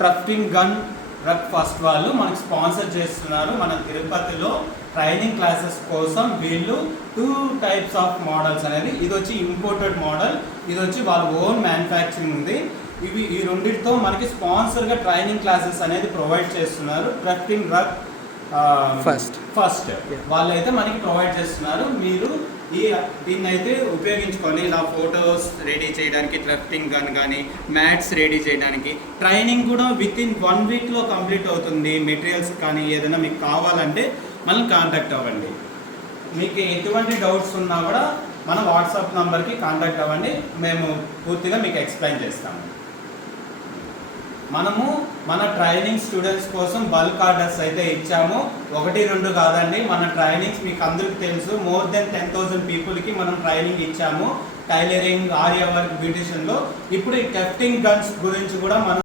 ట్రఫింగ్ gun రక్ first వాళ్ళు మనకి స్పాన్సర్ చేస్తున్నారు. మన తిరుపతిలో ట్రైనింగ్ క్లాసెస్ కోసం వీళ్ళు 2 టైప్స్ ఆఫ్ మోడల్స్ అనేది, ఇది వచ్చి ఇంపోర్టెడ్ మోడల్, ఇది వచ్చి వాళ్ళ ఓన్ మ్యానుఫ్యాక్చరింగ్ ఉంది. ఈ రెండింటితో మనకి స్పాన్సర్గా ట్రైనింగ్ క్లాసెస్ అనేది ప్రొవైడ్ చేస్తున్నారు. ట్రఫింగ్ రక్ ఫస్ట్ వాళ్ళైతే మనకి ప్రొవైడ్ చేస్తున్నారు. మీరు దీన్ని అయితే ఉపయోగించుకొని ఇలా ఫొటోస్ రెడీ చేయడానికి, ట్రఫింగ్ గన్ కానీ మ్యాట్స్ రెడీ చేయడానికి, ట్రైనింగ్ కూడా విత్ ఇన్ 1 వీక్లో కంప్లీట్ అవుతుంది. మెటీరియల్స్ కానీ ఏదైనా మీకు కావాలంటే మనం కాంటాక్ట్ అవ్వండి. మీకు ఎటువంటి డౌట్స్ ఉన్నా కూడా మన వాట్సాప్ నెంబర్కి కాంటాక్ట్ అవ్వండి, మేము పూర్తిగా మీకు ఎక్స్ప్లెయిన్ చేస్తాము. మనము మన ట్రైనింగ్ స్టూడెంట్స్ కోసం బల్క్ ఆర్డర్స్ అయితే ఇచ్చాము, 1-2 కాదండి. మన ట్రైనింగ్స్ మీకు అందరికీ తెలుసు, మోర్ దెన్ 10,000 పీపుల్కి మనం ట్రైనింగ్ ఇచ్చాము. టైలరింగ్, ఆర్యా వర్క్, బ్యూటిషియన్లో. ఇప్పుడు ఈ టెఫ్టింగ్ గన్స్ గురించి కూడా మనం